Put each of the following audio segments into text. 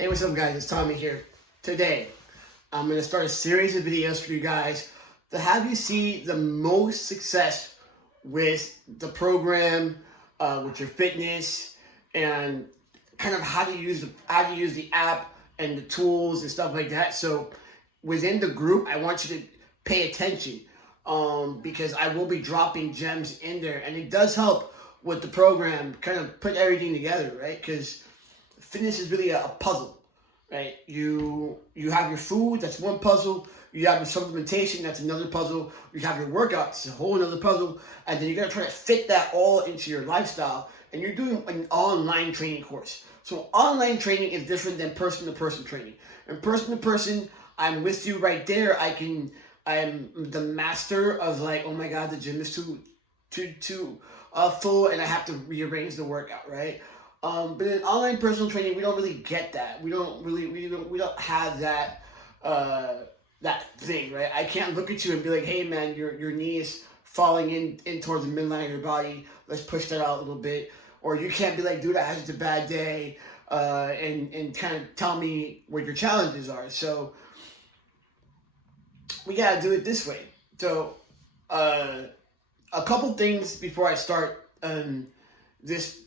Hey, what's up guys, it's Tommy here. Today, I'm going to start a series of videos for you guys to have you see the most success with the program, with your fitness, and kind of how to use the app and the tools and stuff like that. So within the group, I want you to pay attention because I will be dropping gems in there, and it does help with the program, kind of put everything together, right? Because fitness is really a puzzle, right? You have your food, that's one puzzle. You have your supplementation, that's another puzzle. You have your workouts, it's a whole another puzzle. And then you gotta try to fit that all into your lifestyle. And you're doing an online training course. So online training is different than person-to-person training. And person-to-person, I'm with you right there. I'm the master of like, oh my God, the gym is too full and I have to rearrange the workout, right? But in online personal training, we don't really get that. We don't have that that thing, right? I can't look at you and be like, hey man, your knee is falling in towards the midline of your body. Let's push that out a little bit. Or you can't be like, dude, I had such a bad day, and kind of tell me what your challenges are. So we gotta do it this way. So a couple things before I start this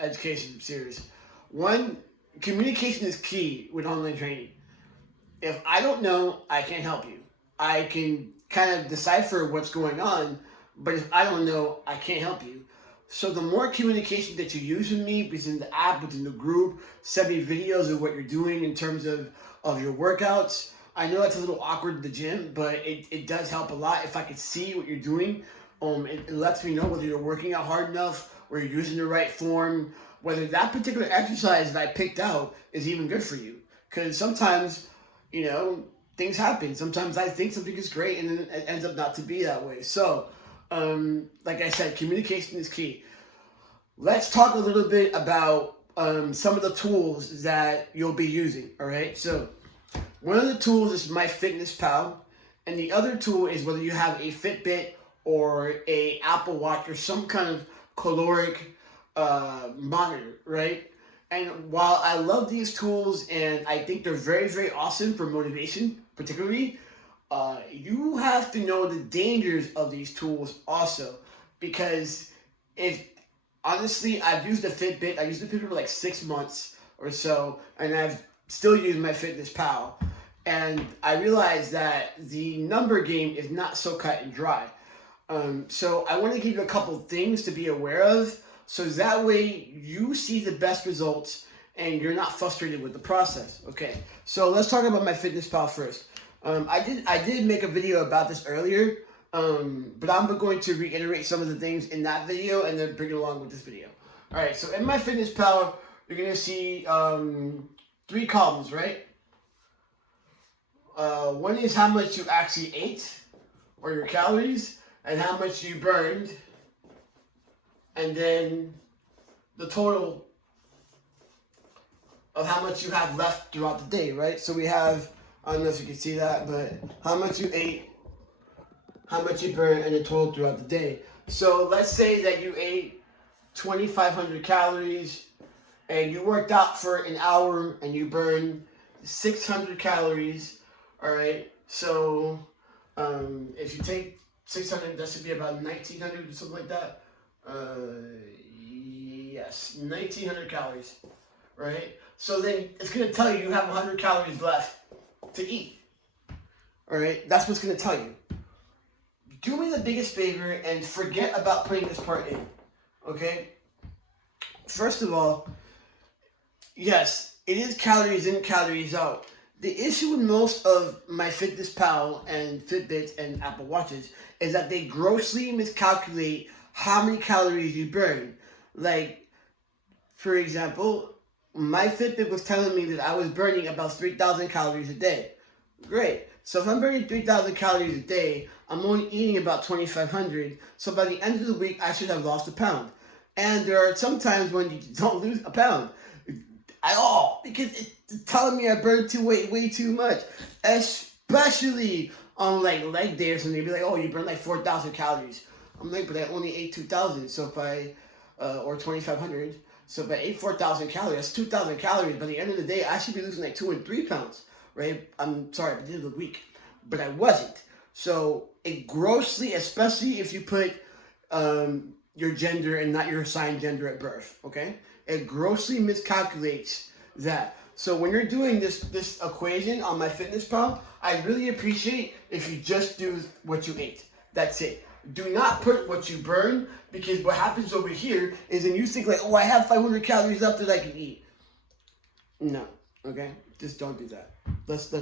education series. One, communication is key with online training. If I don't know, I can't help you. I can kind of decipher what's going on, but if I don't know, I can't help you. So the more communication that you use with me, within the app, within the group, send me videos of what you're doing in terms of your workouts. I know it's a little awkward in the gym, but it does help a lot. If I can see what you're doing, it lets me know whether you're working out hard enough, or you're using the right form, whether that particular exercise that I picked out is even good for you. Because sometimes, things happen. Sometimes I think something is great and then it ends up not to be that way. So, like I said, communication is key. Let's talk a little bit about some of the tools that you'll be using, all right? So, one of the tools is MyFitnessPal, and the other tool is whether you have a Fitbit or a Apple Watch or some kind of caloric monitor, right? And while I love these tools and I think they're very, very awesome for motivation, particularly, you have to know the dangers of these tools also. Because honestly, I've used the Fitbit, I used the Fitbit for like 6 months or so, and I've still used MyFitnessPal. And I realized that the number game is not so cut and dry. So I want to give you a couple things to be aware of, so that way you see the best results and you're not frustrated with the process. Okay, so let's talk about MyFitnessPal first. I did make a video about this earlier, but I'm going to reiterate some of the things in that video and then bring it along with this video. All right, so in MyFitnessPal, you're gonna see 3 columns, right? One is how much you actually ate, or your calories, and how much you burned, and then the total of how much you have left throughout the day, right? So we have, I don't know if you can see that, but how much you ate, how much you burned, and the total throughout the day. So let's say that you ate 2,500 calories, and you worked out for an hour, and you burned 600 calories, all right? So if you take 600, that should be about 1,900 or something like that. Yes, 1,900 calories, right? So then it's going to tell you have 100 calories left to eat, all right? That's what's going to tell you. Do me the biggest favor and forget about putting this part in, okay? First of all, yes, it is calories in, calories out. The issue with most of MyFitnessPal and Fitbits and Apple Watches is that they grossly miscalculate how many calories you burn. Like, for example, my Fitbit was telling me that I was burning about 3,000 calories a day. Great. So if I'm burning 3,000 calories a day, I'm only eating about 2,500. So by the end of the week, I should have lost a pound. And there are some times when you don't lose a pound at all, because it's telling me I burned way too much, especially on like leg day or something. They'd be like, oh, you burned like 4,000 calories. I'm like, but I only ate 2,000, so if I or 2,500. So if I ate 4,000 calories, that's 2,000 calories. By the end of the day, I should be losing like 2 and 3 pounds, right? I'm sorry, at the end of the week, but I wasn't. So it grossly, especially if you put your gender and not your assigned gender at birth, okay? It grossly miscalculates that. So when you're doing this equation on MyFitnessPal, I really appreciate if you just do what you ate. That's it. Do not put what you burn, because what happens over here is then you think like, oh, I have 500 calories left that I can eat. No, okay? Just don't do that. Let's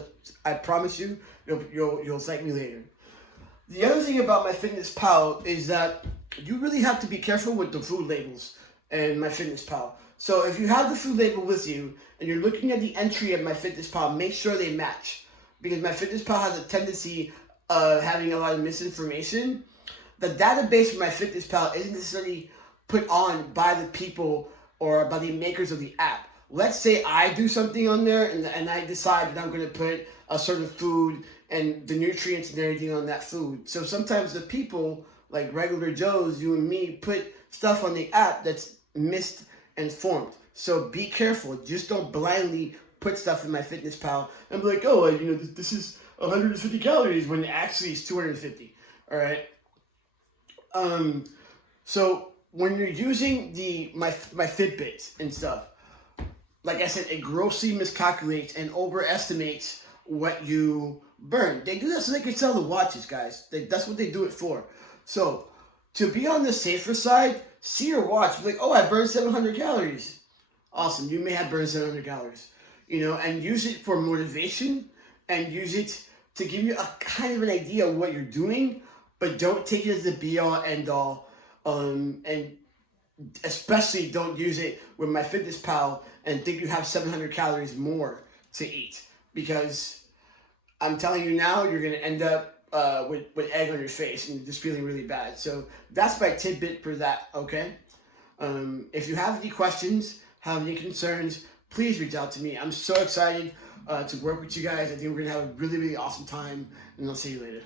I promise you, you'll thank me later. The other thing about MyFitnessPal is that you really have to be careful with the food labels in MyFitnessPal. So if you have the food label with you and you're looking at the entry of MyFitnessPal, make sure they match, because MyFitnessPal has a tendency of having a lot of misinformation. The database for MyFitnessPal isn't necessarily put on by the people or by the makers of the app. Let's say I do something on there and I decide that I'm going to put a certain food and the nutrients and everything on that food. So sometimes the people, like regular Joes, you and me, put stuff on the app that's misinformed. So be careful. Just don't blindly put stuff in MyFitnessPal and be like, oh, this is 150 calories when actually it's 250. All right. So when you're using my Fitbits and stuff, like I said, it grossly miscalculates and overestimates what you burn. They do that so they can sell the watches, guys. That's what they do it for. So to be on the safer side, see your watch. Be like, oh, I burned 700 calories. Awesome. You may have burned 700 calories, and use it for motivation and use it to give you a kind of an idea of what you're doing, but don't take it as the be-all, end-all, and especially don't use it with MyFitnessPal and think you have 700 calories more to eat, because I'm telling you now, you're going to end up with egg on your face and just feeling really bad. So that's my tidbit for that, okay? If you have any questions, have any concerns, please reach out to me. I'm so excited to work with you guys. I think we're going to have a really, really awesome time, and I'll see you later.